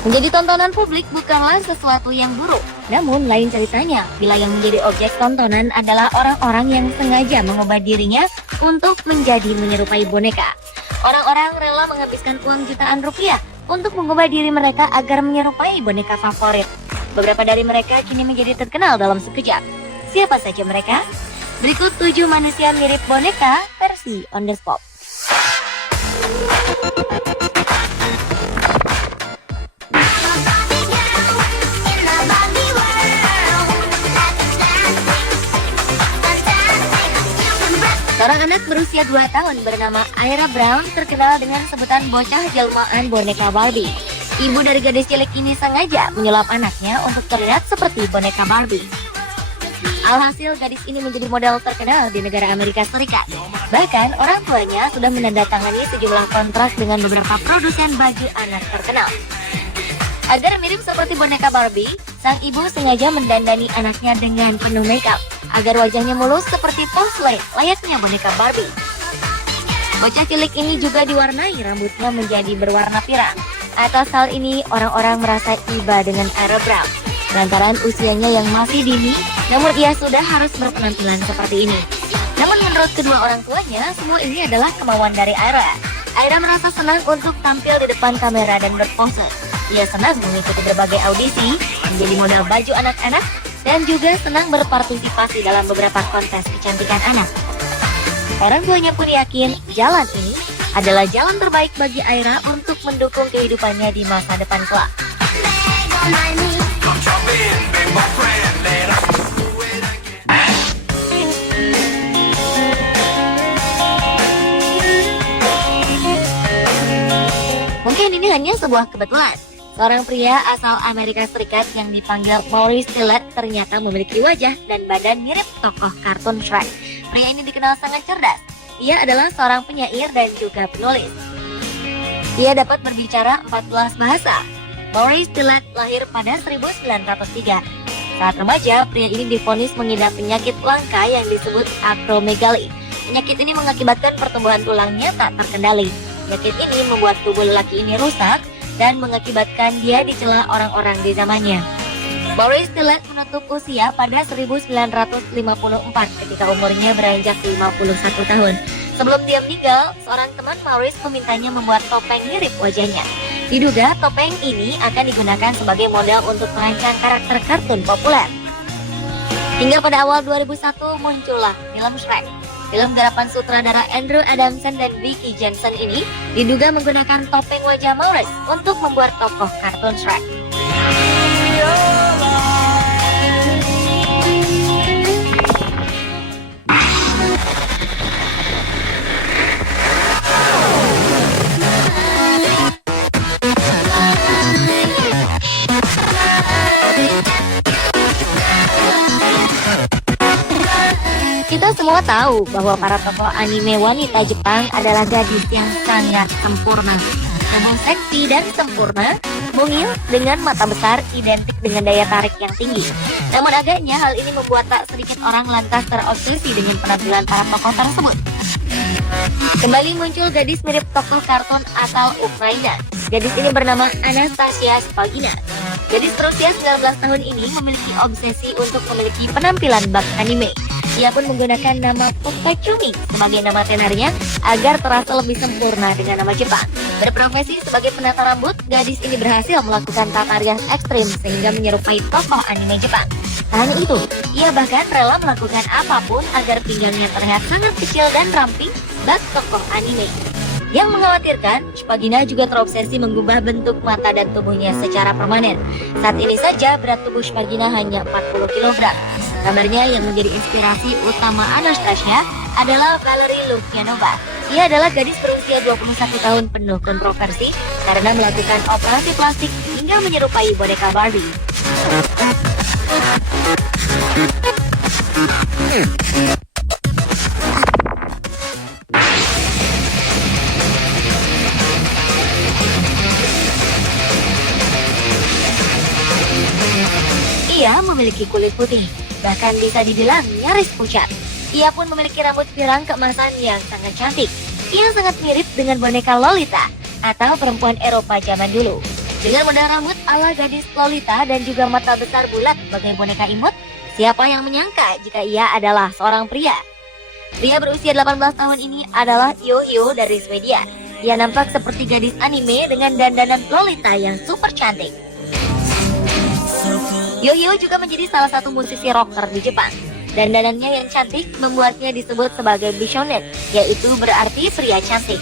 Menjadi tontonan publik bukanlah sesuatu yang buruk. Namun lain ceritanya bila yang menjadi objek tontonan adalah orang-orang yang sengaja mengubah dirinya untuk menjadi menyerupai boneka. Orang-orang rela menghabiskan uang jutaan rupiah untuk mengubah diri mereka agar menyerupai boneka favorit. Beberapa dari mereka kini menjadi terkenal dalam sekejap. Siapa saja mereka? Berikut 7 manusia mirip boneka versi On The Spot. Seorang anak berusia 2 tahun bernama Ira Brown terkenal dengan sebutan bocah jelmaan boneka Barbie. Ibu dari gadis cilik ini sengaja menyulap anaknya untuk terlihat seperti boneka Barbie. Alhasil gadis ini menjadi model terkenal di negara Amerika Serikat. Bahkan orang tuanya sudah menandatangani sejumlah kontrak dengan beberapa produsen baju anak terkenal. Agar mirip seperti boneka Barbie, sang ibu sengaja mendandani anaknya dengan penuh makeup agar wajahnya mulus seperti porcelain layaknya boneka Barbie. Bocah cilik ini juga diwarnai rambutnya menjadi berwarna pirang. Atas hal ini, orang-orang merasa iba dengan Ira Brown lantaran usianya yang masih dini, namun ia sudah harus berpenampilan seperti ini. Namun menurut kedua orang tuanya, semua ini adalah kemauan dari Ira. Ira merasa senang untuk tampil di depan kamera dan berpose. Ia senang mengikuti berbagai audisi, menjadi model baju anak-anak, dan juga senang berpartisipasi dalam beberapa kontes kecantikan anak. Orang tuanya pun yakin jalan ini adalah jalan terbaik bagi Ira untuk mendukung kehidupannya di masa depan kelak. Mungkin ini hanya sebuah kebetulan. Seorang pria asal Amerika Serikat yang dipanggil Maurice Tillett ternyata memiliki wajah dan badan mirip tokoh kartun Shrek. Pria ini dikenal sangat cerdas. Ia adalah seorang penyair dan juga penulis. Ia dapat berbicara 14 bahasa. Maurice Tillett lahir pada 1903. Saat remaja, pria ini divonis mengidap penyakit langka yang disebut acromegaly. Penyakit ini mengakibatkan pertumbuhan tulangnya tak terkendali. Penyakit ini membuat tubuh lelaki ini rusak dan mengakibatkan dia dicela orang-orang di zamannya. Maurice Tillett menutup usia pada 1954 ketika umurnya beranjak 51 tahun. Sebelum dia meninggal, seorang teman Maurice memintanya membuat topeng mirip wajahnya. Diduga topeng ini akan digunakan sebagai model untuk merancang karakter kartun populer. Hingga pada awal 2001 muncullah film Shrek. Film garapan sutradara Andrew Adamson dan Vicky Jensen ini diduga menggunakan topeng wajah Maurice untuk membuat tokoh kartun Shrek. Kita semua tahu bahwa para tokoh anime wanita Jepang adalah gadis yang sangat sempurna. Tubuh seksi dan sempurna, mungil dengan mata besar identik dengan daya tarik yang tinggi. Namun agaknya hal ini membuat tak sedikit orang lantas terobsesi dengan penampilan para tokoh tersebut. Kembali muncul gadis mirip tokoh kartun asal Ukraina. Gadis ini bernama Anastasia Spagina. Gadis berusia 19 tahun ini memiliki obsesi untuk memiliki penampilan bak anime. Ia pun menggunakan nama Pokachumi sebagai nama tenarnya agar terasa lebih sempurna dengan nama Jepang. Berprofesi sebagai penata rambut, gadis ini berhasil melakukan tata rias ekstrim sehingga menyerupai tokoh anime Jepang. Tak hanya itu, ia bahkan rela melakukan apapun agar pinggangnya terlihat sangat kecil dan ramping bak tokoh anime. Yang mengkhawatirkan, Spagina juga terobsesi mengubah bentuk mata dan tubuhnya secara permanen. Saat ini saja berat tubuh Spagina hanya 40 kg. Kabarnya yang menjadi inspirasi utama Anastasia adalah Valerie Lukyanova. Ia adalah gadis berusia 21 tahun penuh kontroversi karena melakukan operasi plastik hingga menyerupai boneka Barbie. Ia memiliki kulit putih, bahkan bisa dibilang nyaris pucat. Ia pun memiliki rambut pirang keemasan yang sangat cantik. Ia sangat mirip dengan boneka Lolita atau perempuan Eropa zaman dulu. Dengan model rambut ala gadis Lolita dan juga mata besar bulat sebagai boneka imut, siapa yang menyangka jika ia adalah seorang pria? Pria berusia 18 tahun ini adalah Yohyo dari Swedia. Ia nampak seperti gadis anime dengan dandanan Lolita yang super cantik. Yohyo juga menjadi salah satu musisi rocker di Jepang. Dandanannya yang cantik membuatnya disebut sebagai Bishonen, yaitu berarti pria cantik.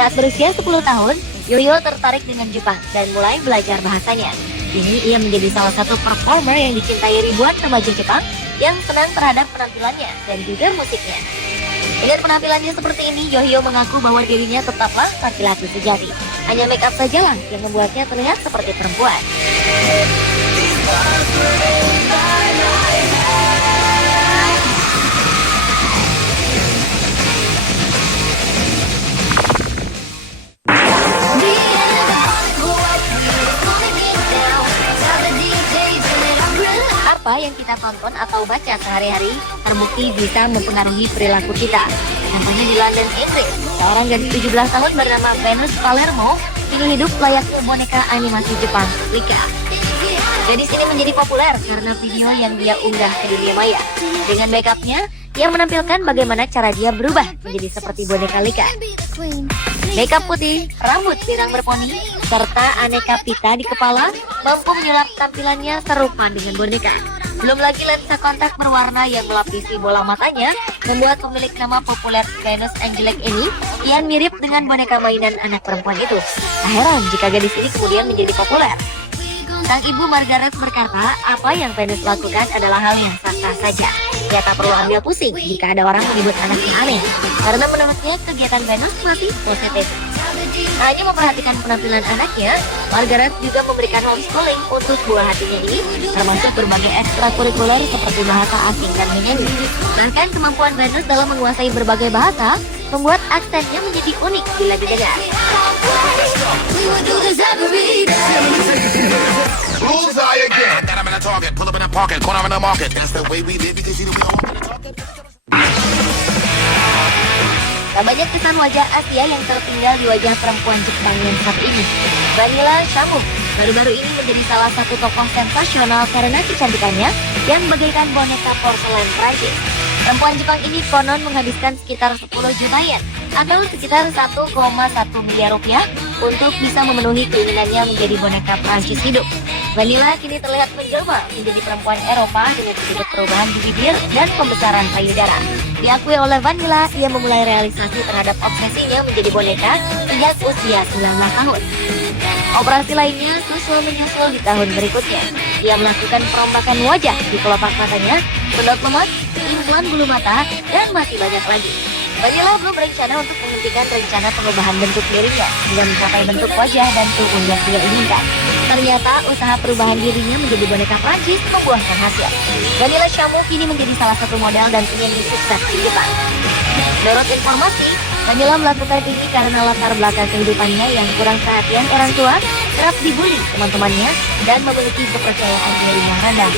Saat berusia 10 tahun, Yohyo tertarik dengan Jepang dan mulai belajar bahasanya. Kini ia menjadi salah satu performer yang dicintai ribuan remaja Jepang yang senang terhadap penampilannya dan juga musiknya. Dengan penampilannya seperti ini, Yohyo mengaku bahwa dirinya tetaplah laki-laki sejati. Hanya make up sajalah yang membuatnya terlihat seperti perempuan. Apa yang kita tonton atau baca sehari-hari terbukti bisa mempengaruhi perilaku kita. Contohnya di London, Inggris, seorang gadis 17 tahun bernama Venus Palermo kini hidup layaknya boneka animasi Jepang, Lika. Gadis ini menjadi populer karena video yang dia unggah ke dunia maya. Dengan make-up-nya, ia menampilkan bagaimana cara dia berubah menjadi seperti boneka Lika. Makeup putih, rambut pirang berponi, serta aneka pita di kepala mampu menyulap tampilannya serupa dengan boneka. Belum lagi lensa kontak berwarna yang melapisi bola matanya membuat pemilik nama populer Venus Angelique ini kian mirip dengan boneka mainan anak perempuan itu. Tak heran jika gadis ini kemudian menjadi populer. Sang ibu Margaret berkata, apa yang Venus lakukan adalah hal yang sah-sah saja. Dia tak perlu ambil pusing jika ada orang menyebut anaknya aneh, karena menurutnya kegiatan Venus masih positif. Hanya memperhatikan penampilan anaknya, Margaret juga memberikan homeschooling untuk buah hatinya ini, termasuk berbagai ekstrakurikuler seperti bahasa asing dan menyanyi. Bahkan kemampuan Venus dalam menguasai berbagai bahasa membuat aksennya menjadi unik bila didengar. Tak banyak kesan wajah Asia yang tertinggal di wajah perempuan Jepang yang satu ini. Vanilla Shamu baru-baru ini menjadi salah satu tokoh sensasional karena kecantikannya yang bagaikan boneka porselen Prancis. Perempuan Jepang ini konon menghabiskan sekitar 10 juta yen atau sekitar 1,1 miliar rupiah untuk bisa memenuhi keinginannya menjadi boneka Prancis hidup. Vanilla kini terlihat menjelma menjadi perempuan Eropa dengan sedikit perubahan di bibir dan pembesaran payudara. Diakui oleh Vanilla, ia memulai realisasi terhadap obsesinya menjadi boneka sejak usia 19 tahun. Operasi lainnya menyusul di tahun berikutnya. Ia melakukan perombakan wajah di kelopak matanya, pendot lemak, implan bulu mata, dan masih banyak lagi. Vanilla belum berencana untuk menghentikan rencana pengubahan bentuk dirinya hingga mencapai bentuk wajah dan tubuh yang dia inginkan. Ternyata usaha perubahan dirinya menjadi boneka Prancis membuahkan hasil. Vanilla Shamu kini menjadi salah satu model dan penyanyi sukses di Jepang. Menurut informasi, Vanilla melakukan ini karena latar belakang kehidupannya yang kurang perhatian orang tua, kerap dibully teman-temannya, dan memiliki kepercayaan diri yang rendah.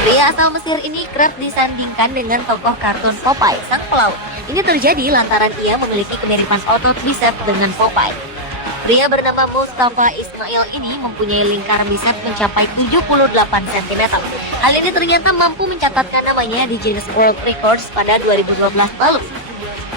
Pria asal Mesir ini kerap disandingkan dengan tokoh kartun Popeye, sang pelaut. Ini terjadi lantaran ia memiliki kemiripan otot bisep dengan Popeye. Pria bernama Mustafa Ismail ini mempunyai lingkar bisep mencapai 78 cm. Hal ini ternyata mampu mencatatkan namanya di Guinness World Records pada 2012 lalu.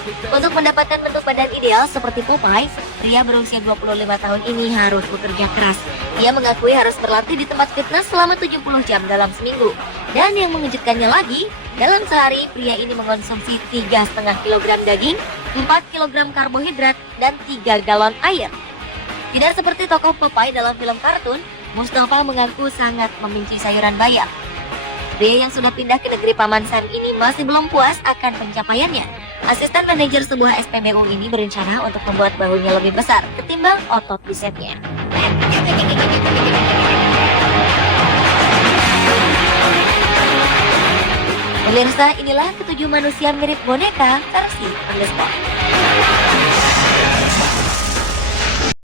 Untuk mendapatkan bentuk badan ideal seperti Popeye, pria berusia 25 tahun ini harus bekerja keras. Ia mengakui harus berlatih di tempat fitness selama 70 jam dalam seminggu. Dan yang mengejutkannya lagi, dalam sehari pria ini mengonsumsi 3,5 kg daging, 4 kg karbohidrat, dan 3 galon air. Tidak seperti tokoh Popeye dalam film kartun, Mustafa mengaku sangat membenci sayuran bayam. Pria yang sudah pindah ke negeri Paman Sam ini masih belum puas akan pencapaiannya. Asisten manajer sebuah SPBU ini berencana untuk membuat bahunya lebih besar ketimbang otot bisepnya. Pemirsa, inilah ketujuh manusia mirip boneka versi on the spot.